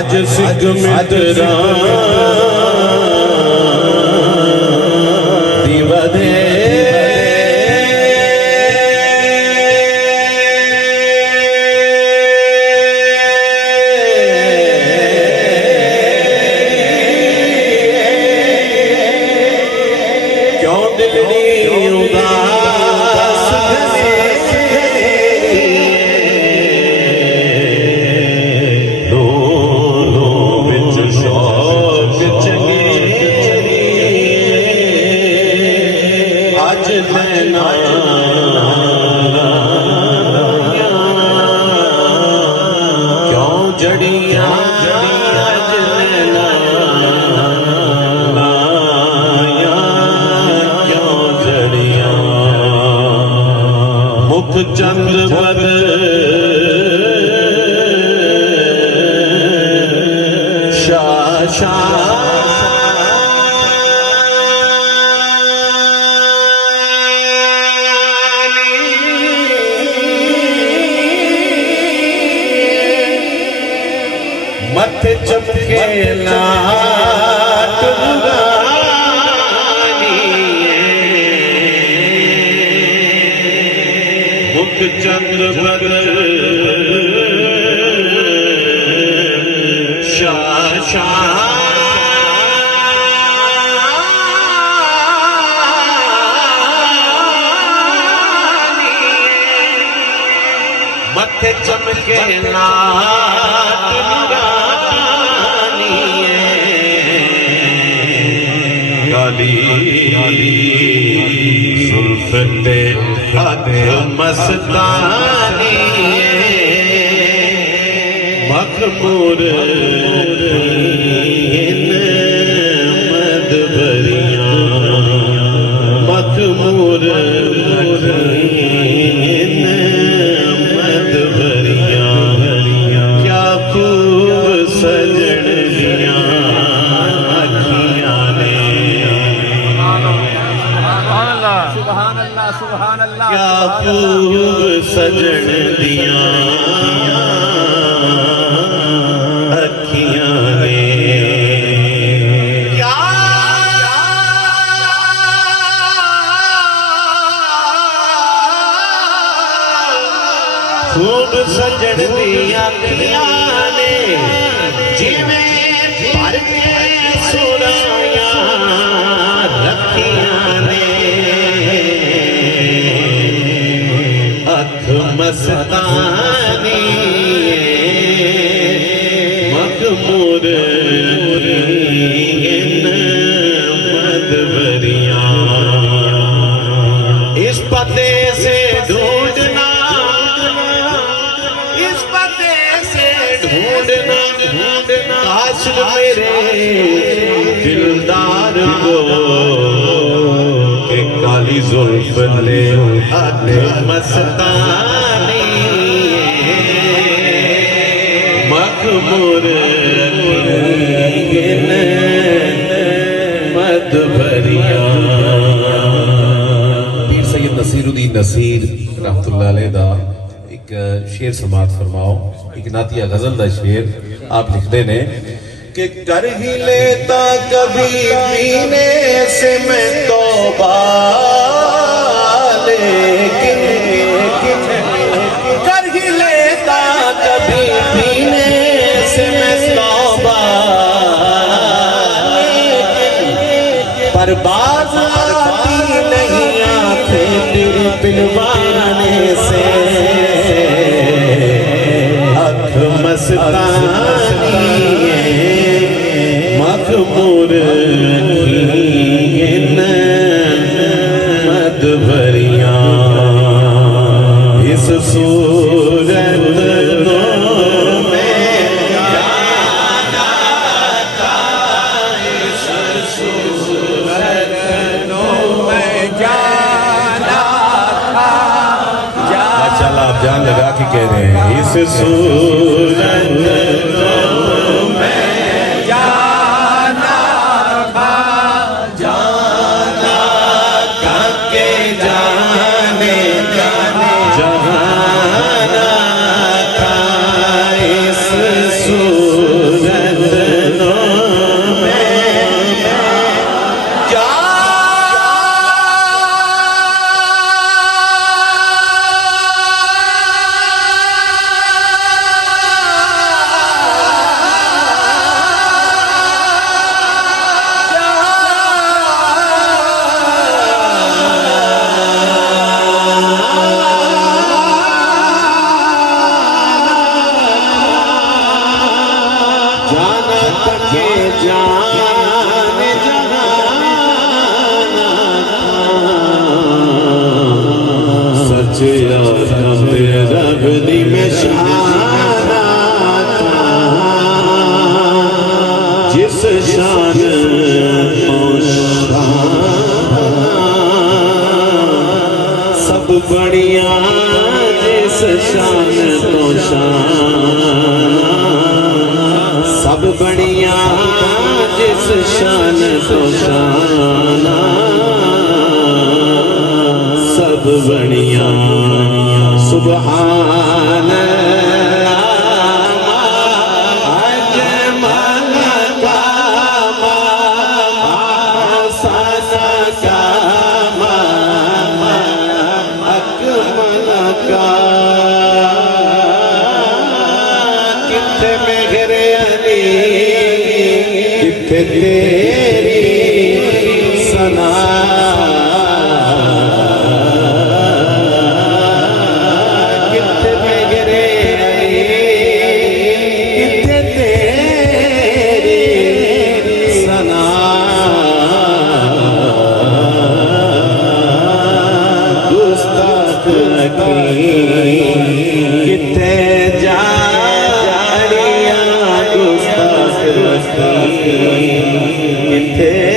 आज सिख मित्रा दिवधे क्यों दिलनी उदास चंद्र पर शाशा मत चमके लाट चंद्र पर शाशा मथे चमके लाट गाली सुल्फते मस्तानी मखमूर मद भरिया मखमूर मद भरिया क्या खूब सजन दिया अखियां ने क्या खूब सजन दिया अखियां ने क्या खूब सजन दिया अखियां ने जिवें भर के सुराया रखियां ने मस्तानी मखमूर मद भरिया इस पते से ढूंढना इस पते से ढूंढना काश मेरे दिलदार को के काली जुल्फ ले मस्तानी मखमूर मद भरिया। पीर सैयद नसीरुद्दीन नसीर रहमतुल्लाह अलैह दा एक शेर समात फरमाओ। एक नातिया गजल दा शेर आप लिखते ने कि कर ही लेता कभी पीने से मैं तौबा लेकिन कर ही लेता कभी पीने से मैं तौबा पर बाज आती नहीं आंखें तेरे पिलवाने से अख मस्तानी मखमूर मद भरिया इस सूरत में जाना था इस सूरत में जाना था। चल आप जान लगा के कह रहे हैं इस सूरत सूरत जाना तके जान जहाना सच आदम रब दी में शाना था जिस शान सब बढ़िया जिस शान तो शान सब बढ़िया जिस शान तो शान सब बढ़िया सुभान तेरी सना कितने में गिरे कितने तेरी सना गुस्ताख कितने जा गुस्ताख किथे